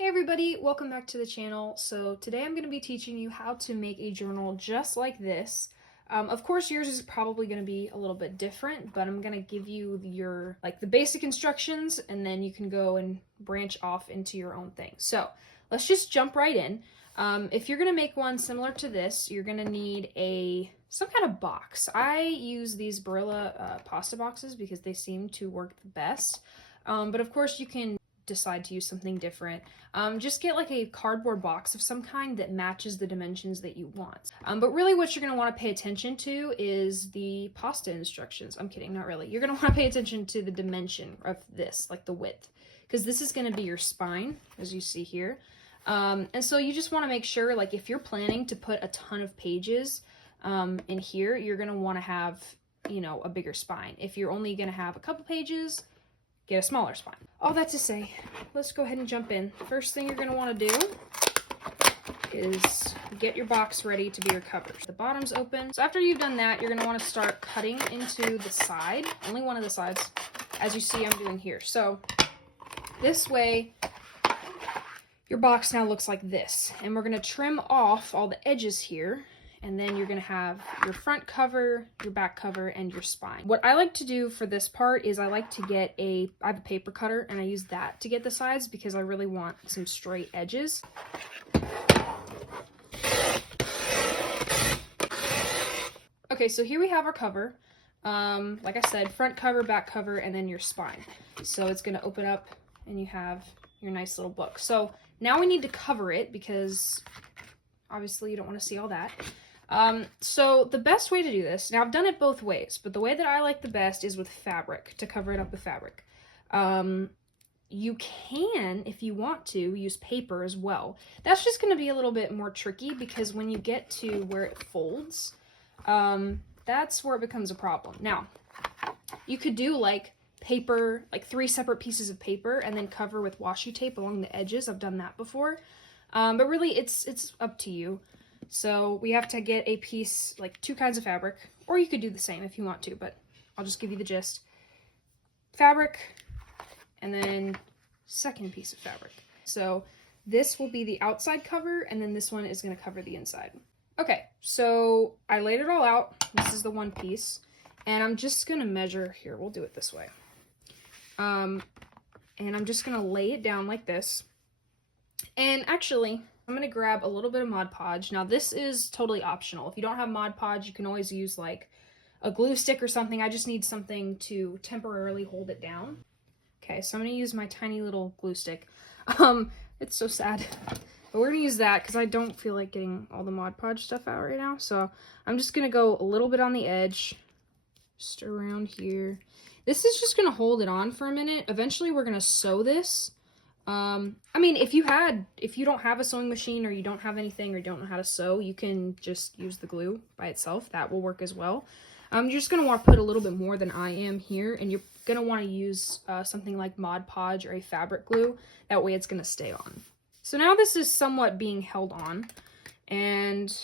Hey everybody, welcome back to the channel. So today I'm going to be teaching you how to make a journal just like this. Of course yours is probably going to be a little bit different, but I'm going to give you the basic instructions and then you can go and branch off into your own thing. So let's just jump right in. If you're going to make one similar to this, you're going to need some kind of box. I use these Barilla pasta boxes because they seem to work the best. But of course you can decide to use something different. Just get like a cardboard box of some kind that matches the dimensions that you want. But really what you're going to want to pay attention to is the pasta instructions. I'm kidding, not really. You're going to want to pay attention to the dimension of this, like the width, because this is going to be your spine, as you see here. And so you just want to make sure, like if you're planning to put a ton of pages in here, you're going to want to have, a bigger spine. If you're only going to have a couple pages, get a smaller spine. All that to say, let's go ahead and jump in. First thing you're going to want to do is get your box ready to be your cover. The bottom's open. So after you've done that, you're going to want to start cutting into the side, only one of the sides, as you see I'm doing here. So this way, your box now looks like this. And we're going to trim off all the edges here. And then you're going to have your front cover, your back cover, and your spine. What I like to do for this part is I like to get I have a paper cutter, and I use that to get the sides because I really want some straight edges. Okay, so here we have our cover. Like I said, front cover, back cover, and then your spine. So it's going to open up, and you have your nice little book. So now we need to cover it because obviously you don't want to see all that. So the best way to do this, now I've done it both ways, but the way that I like the best is with fabric, to cover it up with fabric. You can, if you want to, use paper as well. That's just going to be a little bit more tricky because when you get to where it folds, that's where it becomes a problem. Now, you could do like paper, like 3 separate pieces of paper and then cover with washi tape along the edges. I've done that before. But really it's up to you. So we have to get a piece, like 2 kinds of fabric, or you could do the same if you want to, but I'll just give you the gist. Fabric, and then second piece of fabric. So this will be the outside cover, and then this one is going to cover the inside. Okay, so I laid it all out. This is the one piece, and I'm just going to measure here. We'll do it this way. And I'm just going to lay it down like this. And actually, I'm going to grab a little bit of Mod Podge. Now, this is totally optional. If you don't have Mod Podge, you can always use like a glue stick or something. I just need something to temporarily hold it down. Okay, so I'm going to use my tiny little glue stick. It's so sad. But we're going to use that because I don't feel like getting all the Mod Podge stuff out right now. So I'm just going to go a little bit on the edge, just around here. This is just going to hold it on for a minute. Eventually, we're going to sew this. I mean, if you don't have a sewing machine or you don't have anything or you don't know how to sew, you can just use the glue by itself. That will work as well. You're just going to want to put a little bit more than I am here, and you're going to want to use something like Mod Podge or a fabric glue. That way it's going to stay on. So now this is somewhat being held on, and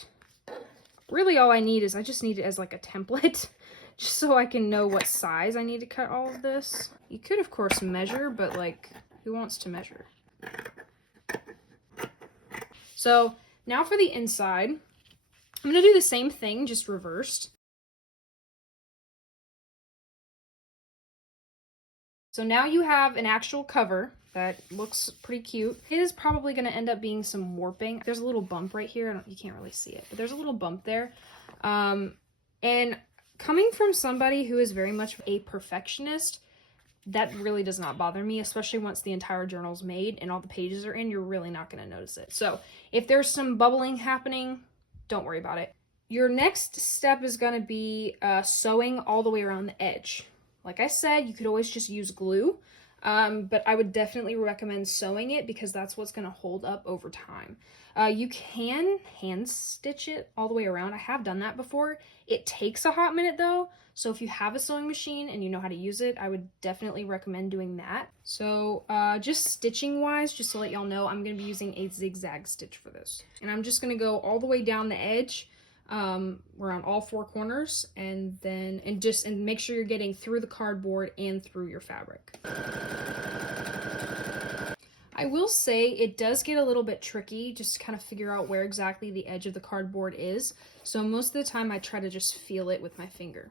really all I need is I just need it as like a template, just so I can know what size I need to cut all of this. You could, of course, measure, but like, who wants to measure? So now for the inside, I'm going to do the same thing, just reversed. So now you have an actual cover that looks pretty cute. It is probably going to end up being some warping. There's a little bump right here. You can't really see it, but there's a little bump there. And coming from somebody who is very much a perfectionist, that really does not bother me, especially once the entire journal's made and all the pages are in. You're really not going to notice it. So if there's some bubbling happening, don't worry about it. Your next step is going to be sewing all the way around the edge. Like I said, you could always just use glue, but I would definitely recommend sewing it because that's what's going to hold up over time. You can hand stitch it all the way around. I have done that before. It takes a hot minute though. So if you have a sewing machine and you know how to use it, I would definitely recommend doing that. So just stitching wise, just to let y'all know, I'm going to be using a zigzag stitch for this. And I'm just going to go all the way down the edge around all 4 corners, and make sure you're getting through the cardboard and through your fabric. I will say it does get a little bit tricky just to kind of figure out where exactly the edge of the cardboard is. So most of the time I try to just feel it with my finger.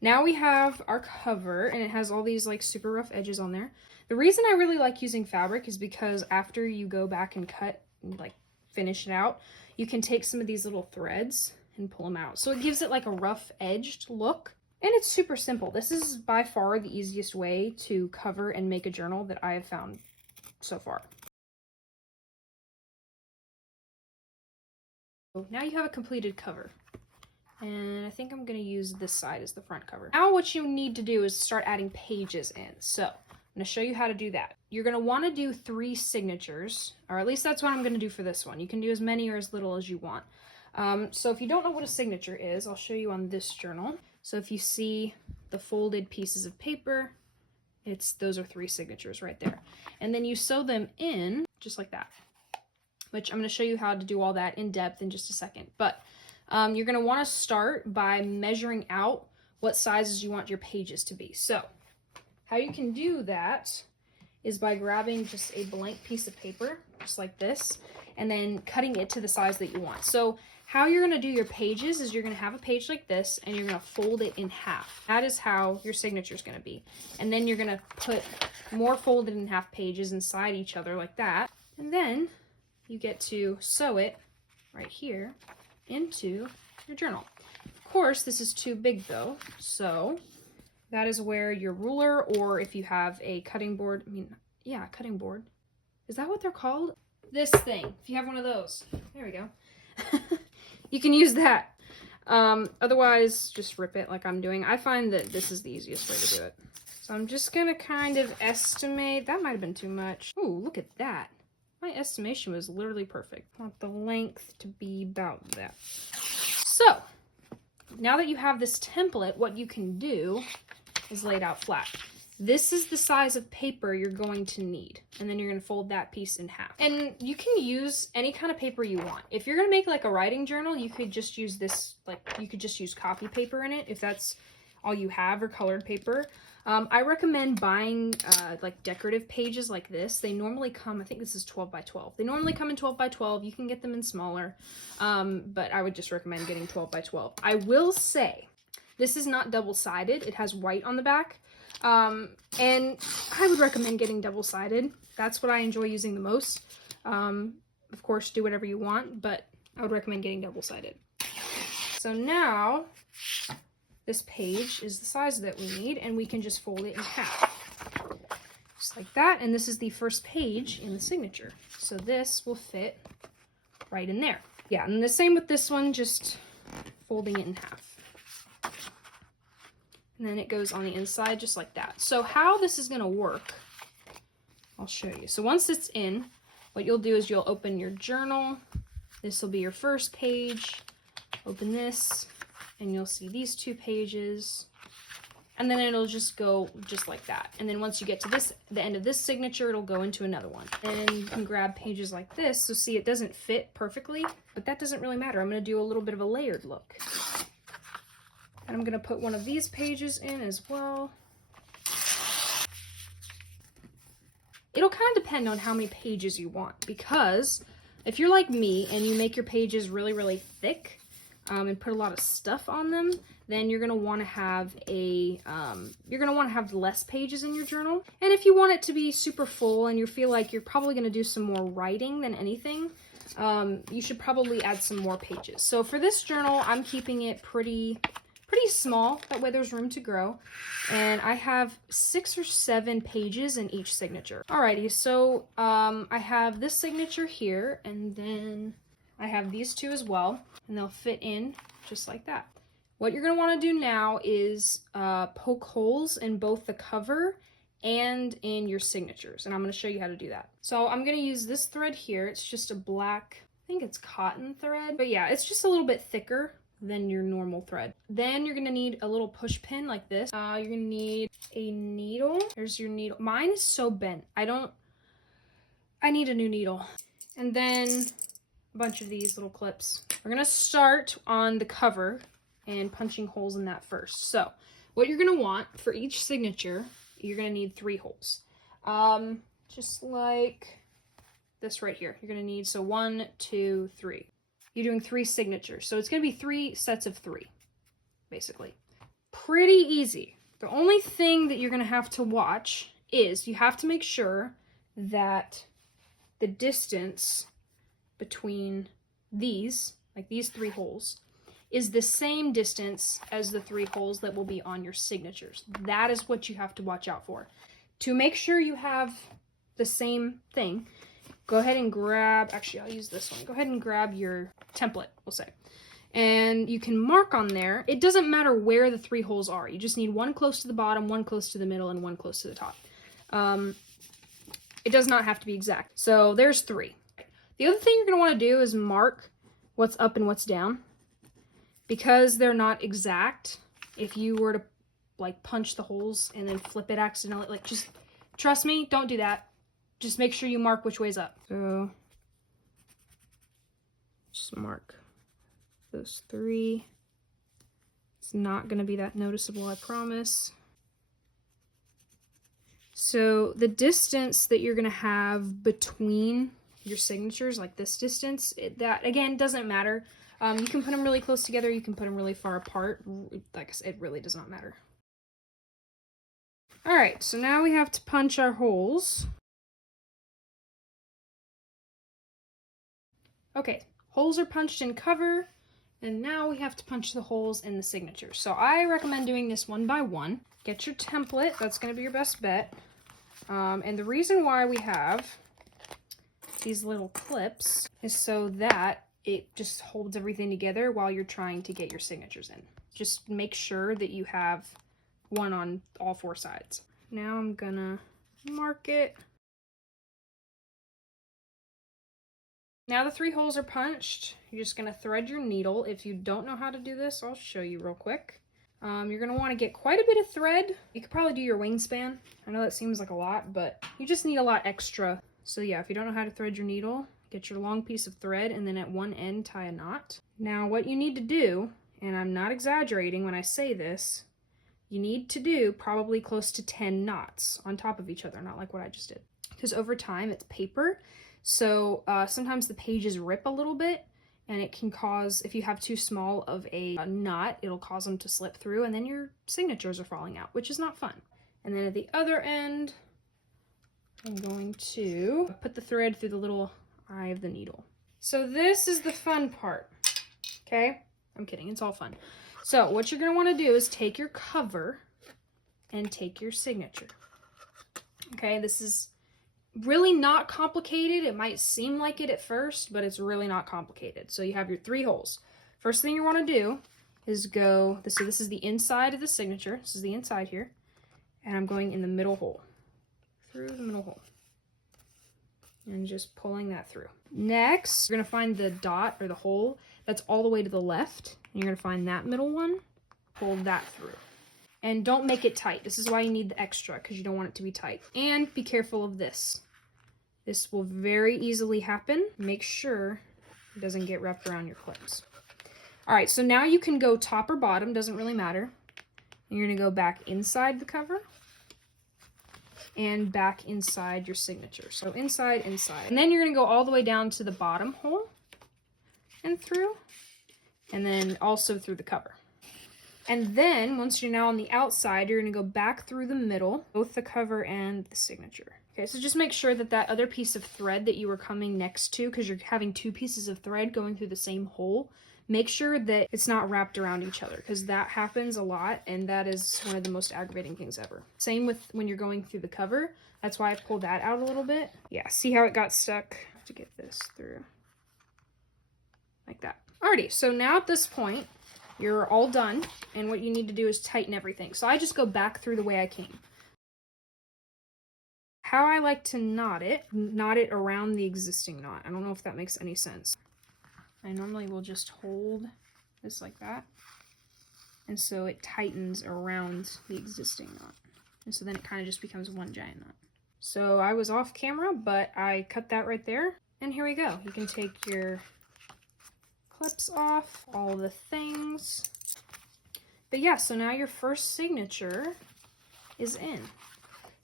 Now we have our cover, and it has all these like super rough edges on there. The reason I really like using fabric is because after you go back and cut and like finish it out, you can take some of these little threads and pull them out. So it gives it like a rough edged look. And it's super simple. This is by far the easiest way to cover and make a journal that I have found so far. So now you have a completed cover. And I think I'm going to use this side as the front cover. Now what you need to do is start adding pages in. So I'm going to show you how to do that. You're going to want to do 3 signatures, or at least that's what I'm going to do for this one. You can do as many or as little as you want. So if you don't know what a signature is, I'll show you on this journal. So if you see the folded pieces of paper, those are 3 signatures right there. And then you sew them in just like that, which I'm going to show you how to do all that in depth in just a second. But you're going to want to start by measuring out what sizes you want your pages to be. So how you can do that is by grabbing just a blank piece of paper, just like this, and then cutting it to the size that you want. So how you're going to do your pages is you're going to have a page like this, and you're going to fold it in half. That is how your signature is going to be. And then you're going to put more folded in half pages inside each other like that. And then you get to sew it right here into your journal. Of course, this is too big though, so that is where your ruler, or if you have a cutting board, cutting board. Is that what they're called? This thing, if you have one of those. There we go. You can use that. Otherwise, just rip it like I'm doing. I find that this is the easiest way to do it. So I'm just gonna kind of estimate. That might have been too much. Ooh, look at that. My estimation was literally perfect. I want the length to be about that. So, now that you have this template, what you can do is lay it out flat. This is the size of paper you're going to need. And then you're going to fold that piece in half. And you can use any kind of paper you want. If you're going to make like a writing journal, you could just use this, you could just use copy paper in it if that's all you have, or colored paper. I recommend buying like decorative pages like this. They normally come, I think this is 12 by 12. They normally come in 12 by 12. You can get them in smaller, but I would just recommend getting 12 by 12. I will say, this is not double-sided. It has white on the back, and I would recommend getting double-sided. That's what I enjoy using the most. Of course, do whatever you want, but I would recommend getting double-sided. So now, this page is the size that we need, and we can just fold it in half. Just like that, and this is the first page in the signature. So this will fit right in there. Yeah, and the same with this one, just folding it in half. And then it goes on the inside just like that. So how this is gonna work, I'll show you. So once it's in, what you'll do is you'll open your journal. This will be your first page. Open this, and you'll see these 2 pages, and then it'll just go just like that. And then once you get to the end of this signature, it'll go into another one. And you can grab pages like this. So see, it doesn't fit perfectly, but that doesn't really matter. I'm going to do a little bit of a layered look. And I'm going to put one of these pages in as well. It'll kind of depend on how many pages you want, because if you're like me and you make your pages really, really thick, and put a lot of stuff on them, then you're gonna want to have less pages in your journal. And if you want it to be super full and you feel like you're probably gonna do some more writing than anything, you should probably add some more pages. So for this journal, I'm keeping it pretty small. That way there's room to grow. And I have 6 or 7 pages in each signature. Alrighty, so I have this signature here, and then I have these 2 as well, and they'll fit in just like that. What you're going to want to do now is poke holes in both the cover and in your signatures, and I'm going to show you how to do that. So I'm going to use this thread here. It's just a black, I think it's cotton thread, but yeah, it's just a little bit thicker than your normal thread. Then you're going to need a little push pin like this. You're going to need a needle. There's your needle. Mine is so bent. I need a new needle. And then a bunch of these little clips. We're going to start on the cover and punching holes in that first. So what you're going to want for each signature you're going to need 3 holes. Just like this right here. You're going to need, so 1, 2, 3. You're doing 3 signatures. So it's going to be 3 sets of 3, basically. Pretty easy. The only thing that you're going to have to watch is you have to make sure that the distance between these, like these 3 holes, is the same distance as the 3 holes that will be on your signatures. That is what you have to watch out for. To make sure you have the same thing, go ahead and grab, actually I'll use this one. Go ahead and grab your template, we'll say. And you can mark on there. It doesn't matter where the 3 holes are. You just need 1 close to the bottom, 1 close to the middle, and 1 close to the top. It does not have to be exact. So there's 3. The other thing you're going to want to do is mark what's up and what's down. Because they're not exact, if you were to like punch the holes and then flip it accidentally, like just trust me, don't do that. Just make sure you mark which way's up. So just mark those 3. It's not going to be that noticeable, I promise. So the distance that you're going to have between your signatures, like this distance, that again doesn't matter. You can put them really close together, you can put them really far apart. Like I said, it really does not matter. Alright, so now we have to punch our holes. Okay, holes are punched in cover, and now we have to punch the holes in the signature. So I recommend doing this one by one. Get your template, that's going to be your best bet. And the reason why we have these little clips is so that it just holds everything together while you're trying to get your signatures in. Just make sure that you have one on all 4 sides. Now I'm gonna mark it. Now the 3 holes are punched. You're just gonna thread your needle. If you don't know how to do this, I'll show you real quick. You're gonna wanna get quite a bit of thread. You could probably do your wingspan. I know that seems like a lot, but you just need a lot extra. So yeah, if you don't know how to thread your needle, get your long piece of thread and then at one end tie a knot. Now what you need to do, and I'm not exaggerating when I say this, you need to do probably close to 10 knots on top of each other, not like what I just did. Because over time it's paper, so sometimes the pages rip a little bit and it can cause, if you have too small of a knot, it'll cause them to slip through and then your signatures are falling out, which is not fun. And then at the other end, I'm going to put the thread through the little eye of the needle. So this is the fun part, okay? I'm kidding, it's all fun. So what you're gonna wanna do is take your cover and take your signature. Okay, this is really not complicated. It might seem like it at first, but it's really not complicated. So you have your 3 holes. First thing you wanna do is go, so this is the inside of the signature. This is the inside here. And I'm going in the middle hole, through the middle hole. And just pulling that through. Next, you're gonna find the dot or the hole that's all the way to the left. And you're gonna find that middle one, pull that through. And don't make it tight. This is why you need the extra, because you don't want it to be tight. And be careful of this. This will very easily happen. Make sure it doesn't get wrapped around your clips. All right, so now you can go top or bottom, doesn't really matter. And you're gonna go back inside the cover and back inside your signature. So inside, inside. And then you're gonna go all the way down to the bottom hole and through, and then also through the cover. And then once you're now on the outside, you're gonna go back through the middle, both the cover and the signature. Okay, so just make sure that that other piece of thread that you were coming next to, because you're having 2 pieces of thread going through the same hole, make sure that it's not wrapped around each other, because that happens a lot, and that is one of the most aggravating things ever. Same with when you're going through the cover. That's why I pulled that out a little bit. Yeah, see how it got stuck? I have to get this through. Like that. Alrighty, so now at this point, you're all done, and what you need to do is tighten everything. So I just go back through the way I came. How I like to knot it around the existing knot. I don't know if that makes any sense. I normally will just hold this like that. And so it tightens around the existing knot. And so then it kind of just becomes one giant knot. So I was off camera, but I cut that right there. And here we go. You can take your clips off, all the things. But yeah, so now your first signature is in.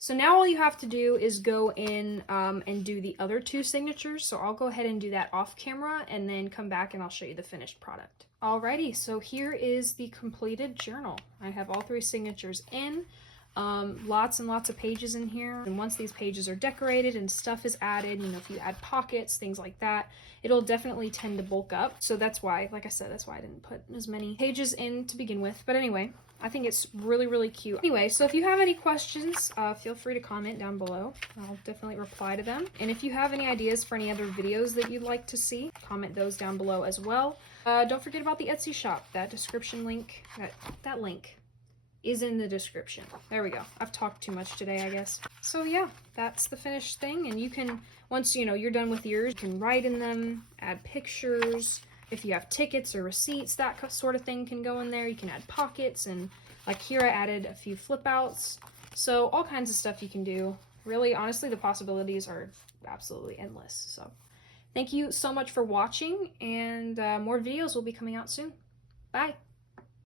So now all you have to do is go in and do the other 2 signatures. So I'll go ahead and do that off camera and then come back and I'll show you the finished product. Alrighty, so here is the completed journal. I have all 3 signatures in. Lots and lots of pages in here, and once these pages are decorated and stuff is added, you know, if you add pockets, things like that, it'll definitely tend to bulk up. So that's why, like I said, that's why I didn't put as many pages in to begin with. But anyway, I think it's really, really cute. Anyway, so if you have any questions, feel free to comment down below. I'll definitely reply to them. And if you have any ideas for any other videos that you'd like to see, comment those down below as well. Don't forget about the Etsy shop. That description link, that link is in the description. There we go. I've talked too much today, I guess. So yeah, that's the finished thing. And you can, once you know you're done with yours, you can write in them, add pictures. If you have tickets or receipts, that sort of thing can go in there. You can add pockets, and like here I added a few flip outs. So all kinds of stuff you can do. Really, honestly, the possibilities are absolutely endless. So thank you so much for watching, and more videos will be coming out soon. Bye.